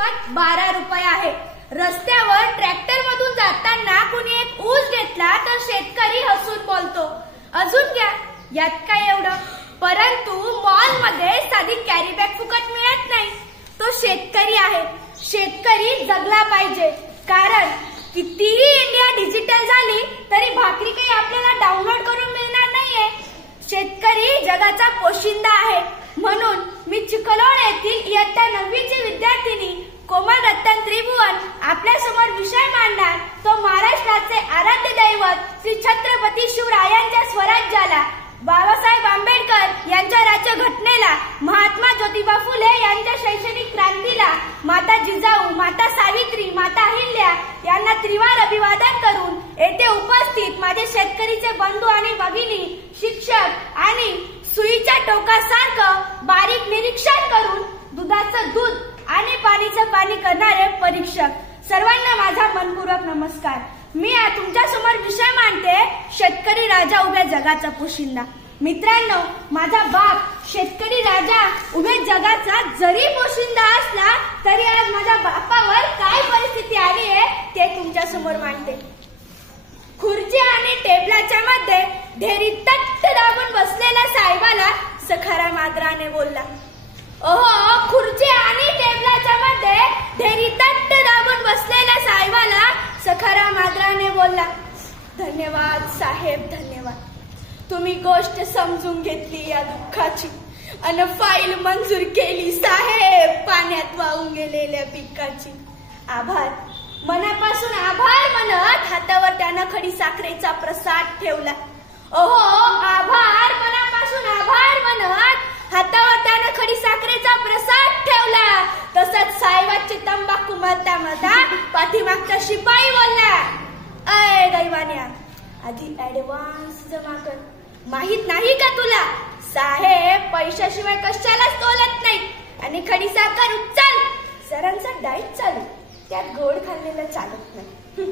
किंमत 12 रुपये आहे. रस्त्यावर ट्रॅक्टर मधून जाताना कुणी एक ऊस घेतला तर शेतकरी हसून बोलतो, अजून घ्या, यात काय एवढं. परंतु मॉल मध्ये साधी कॅरी बॅग फुकट मिळत नाही. तो शेतकरी आहे. शेतकरी जगला पाहिजे. कारण कितीही इंडिया डिजिटल झाली तरी भाकरी काही आपल्याला डाउनलोड करून मिळणार नाहीये. शेतकरी जगाचा पोशिंदा आहे. म्हणून मी चिखलोड येथील इयत्ता 9वीची विद्यार्थिनी कोमल रतन त्रिभुवन आपल्या समोर विषय मांडणार तो महाराष्ट्राचे आराध्य दैवत श्री छत्रपती शिवरायांच्या स्वराज्याला, बाबासाहेब आंबेडकर यांच्या राज्यघटनेला, महात्मा ज्योतिबा फुले यांच्या शैक्षणिक क्रांतीला, माता जिजाऊ, माता सावित्री, माता अहिल्या यांना त्रिवार अभिवादन करून येथे उपस्थित माझे शेतकरीचे बंधू आणि भगिनी, शिक्षक आणि सुईच्या टोकासारखं बारीक निरीक्षण करून दुधाचं दूध आणि पाणीचं पाणी करणारे परीक्षक सर्वांना माझा मनपूर्वक नमस्कार. मी तुमच्या समोर विषय मांडते शेतकरी राजा उभ्या जगाचा पोशिंदा. मित्रांनो, माझा बाप शेतकरी राजा उभ्या जगाचा जरी पोशिंदा असला तरी आज माझ्या बापावर काय परिस्थिती आली आहे ते तुमच्या समोर मांडते. खुर्ची आणि टेबलाच्या मध्ये ढेरी तट्ट दाबून बसलेल्या साहेबाला सखाराम आदराने बोलला. ओहो, खुर्ची आणि टेबलाच्या मध्ये ढेरी तट्ट दाबून बसलेल्या साहेबाला सखाराम आदराने बोलला. धन्यवाद साहेब, धन्यवाद. तुम्ही गोष्ट समजून घेतली या दुःखाची आणि फाईल मंजूर केली साहेब पाण्यात वाहून गेलेल्या पिकाची. आभार, मनापासून आभार म्हणत हातावर त्यानं खडी साखरेचा प्रसाद ठेवला. ओहो, आभार, मनापासून आभार म्हणत हातावर त्यानं खडी साखरेचा प्रसाद ठेवला. तसंच साहेबाची तंबाखू मरता मरता पाठीमागचा शिपाई बोलला, अय दैवान्या, आधी ऍडव्हान्स जमा कर. माहित नाही का तुला, साहेब पैशाशिवाय कशालाच तोलत नाही. आणि खडी साखर उचल. सरांचा डाएट चालू, त्यात गोड खाल्लेलं चालत नाही.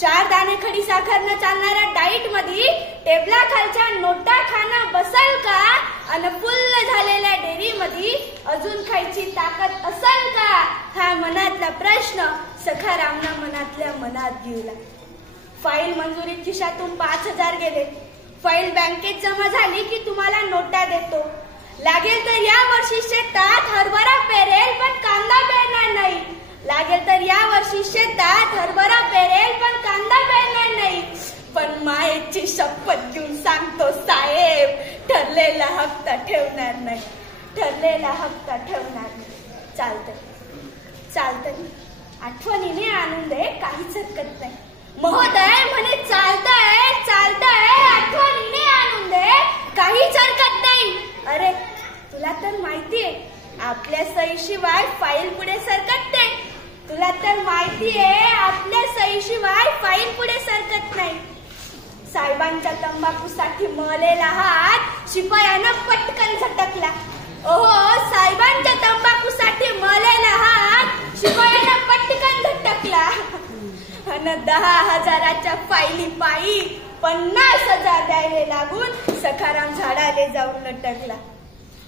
4 दाणे खडी साखरनं चालणाऱ्या डाईट मध्ये टेबला खालच्या नोटा खाणं बसल का आणि फुल्ल झालेल्या डेअरी मध्ये अजून खायची ताकद असल का, हा मनातला प्रश्न सखारामना मनातल्या मनात घेऊला. फाईल मंजुरीत खिशातून 5,000 गेले. फाईल बँकेत जमा झाली की तुम्हाला नोटा देतो. लागेल तर या वर्षी शेतात हरभरा पेरेल पण कांदा पेरणार नाही. लागेल तर या वर्षी शेतात हरभरा पेरेल पण कांदा पेरणार नाही. पण मायेची शपथ घेऊन सांगतो साहेब, ठरलेला हप्ता ठेवणार नाही. ठरलेला हप्ता ठेवणार नाही. चालतंय, आठवणीने आणून दे, काहीच हरकत नाही. महोदय म्हणे चालतंय, आठवणीने आणून दे, काहीच हरकत नाही. अरे तुला तर माहितीये आपल्या सहीशिवाय फाईल पुढे सरकत नाही. तुला तर माहितीये आपल्या सहीशिवाय फाईल पुढे सरकत नाही. साहेबांच्या तंबाखूसाठी मळलेला हात शिपायानं पटकन झटकला. ओहो, साहेबांच्या तंबाखूसाठी मळलेला हात शिपायानं पटकन झटकला. आणि 10,000च्या फाईली पायी 50,000 द्यायला लागून सखाराम झाडाले जाऊन लटकला.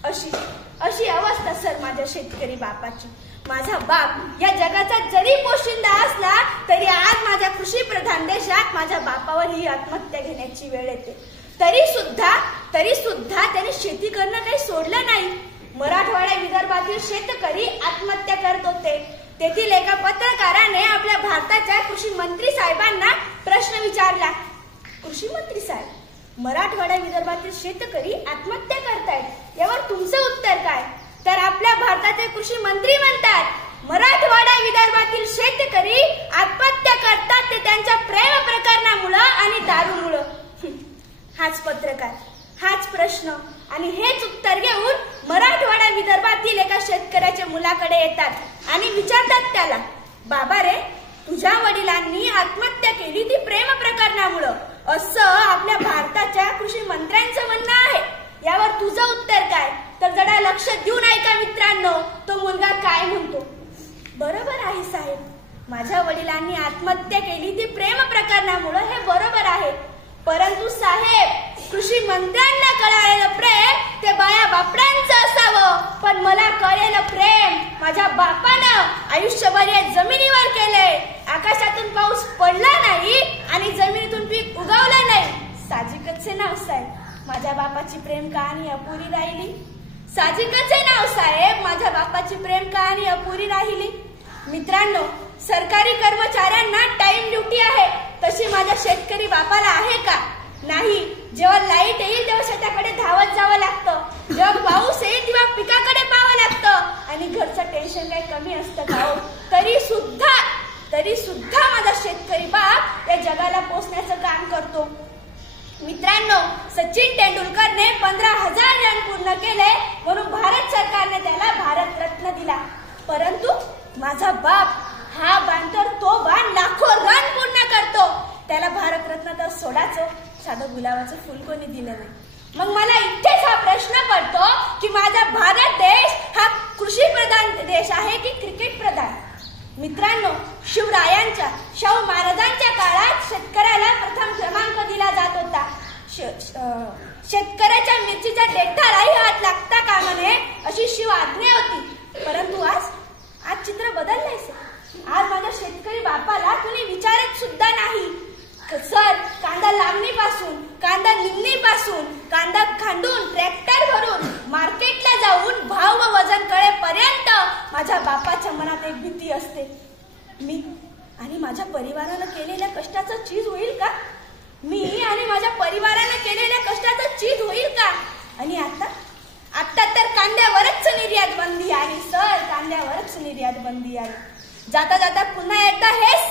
अशी अवस्था सर माझ्या शेतकरी बापाची. माझा बाप या जगाचा जरी पोशिंदा असला तरी आज माझ्या कृषी प्रधान देशात माझ्या बापावर ही आत्महत्या घेण्याची वेळ येते. तरी सुद्धा त्यांनी शेती करणं काही सोडलं नाही. मराठवाड्या विदर्भातील शेतकरी आत्महत्या करत होते. तेथील एका पत्रकाराने आपल्या भारताच्या कृषी मंत्री साहेबांना प्रश्न विचारला. कृषी मंत्री साहेब, मराठवाडा विदर्भातील शेतकरी आत्महत्या करतायत, यावर तुमचं उत्तर काय? तर आपल्या भारताचे कृषी मंत्री म्हणतात, मराठवाडा विदर्भातील शेतकरी आत्महत्या करतात ते त्यांच्या प्रेम प्रकरणामुळे आणि दारूमुळे. हाच पत्रकार, हाच प्रश्न आणि हेच उत्तर घेऊन मराठवाडा विदर्भातील एका शेतकऱ्याच्या मुलाकडे येतात आणि विचारतात त्याला, बाबा रे, तुझ्या वडिलांनी आत्महत्या केली ती प्रेम प्रकरणामुळे, असं आपल्या भारताच्या कृषी मंत्र्यांचं म्हणणं आहे. यावर तुझं उत्तर काय? तर जरा लक्ष देऊन ऐका मित्रांनो, तो मुलगा काय म्हणतो. बरोबर आहे साहेब, माझ्या वडिलांनी आत्महत्या केली ती प्रेम प्रकरणामुळे, हे बरोबर आहे. परंतु साहेब, कृषी मंत्र्यांना कळालेलं प्रेम ते बाया बापड्यांचं असावं, पण मला कळलेलं प्रेम माझ्या बापानं आयुष्यभर या जमिनीवर केलंय. आकाशातून पाऊस पडला नाही आणि जमिनीतून पीक उगवलं नाही. साहजिकच आहे नाव साहेब, माझ्या बापाची प्रेम कहाणी अपुरी राहिली. साहजिकच आहे नाव साहेब, माझ्या बापाची प्रेम कहाणी अपुरी राहिली. मित्रांनो, सरकारी कर्मचाऱ्यांना टाइम ड्युटी आहे, तशी माझ्या शेतकरी बापाला आहे का? नाही. जेव्हा लाईट येईल तेव्हा शेताकडे धावत जावं लागतं, जेव्हा पाऊस येईल तेव्हा पिकाकडे पाहावं लागतं आणि घरचं टेन्शन काही कमी असतं का हो? तरी सुद्धा माझा शेतकरी बाप या जगाला पोचण्याचं काम करतो. मित्रांनो, सचिन तेंडुलकरने 15,000 रन पूर्ण केले म्हणून भारत सरकारने त्याला भारत रत्न दिला. परंतु माझा बाप हा बांधतर तो बाण लाखो रन पूर्ण करतो, त्याला भारत रत्न तर सोडाचं, साधं गुलाबाचं फुल कोणी दिलं नाही. मग मला इथेच हा प्रश्न पडतो की माझा भारत देश हा कृषी प्रधान देश आहे की क्रिकेट प्रधान? मित्रांनो, शिवरायांच्या, शाहू महाराजांच्या काळात शेतकऱ्याला प्रथम क्रमांक दिला जात होता. शेतकऱ्याच्या मिरचीच्या देठालाही हात लागता कामा नये अशी शिव आज्ञा होती. परंतु आज चित्र बदललंय सर. आज माझ्या शेतकरी बापाला कुणी विचारत सुद्धा नाही. सर, कांदा लागणीपासून, कांदा निघणीपासून, कांदा खांडून, ट्रॅक्टर भरून, मार्केटला जाऊन भाव व वजन कळेपर्यंत माझ्या बापाच्या मनात एक भीती असते. मी आणि माझ्या परिवारानं केलेल्या कष्टाचं चीज होईल का? मी आणि माझ्या परिवारानं केलेल्या कष्टाचं चीज होईल का? आणि आता तर कांद्यावरच निर्यात बंदी आली सर, कांद्यावरच निर्यात बंदी आली. जाता जाता पुन्हा एकदा हेच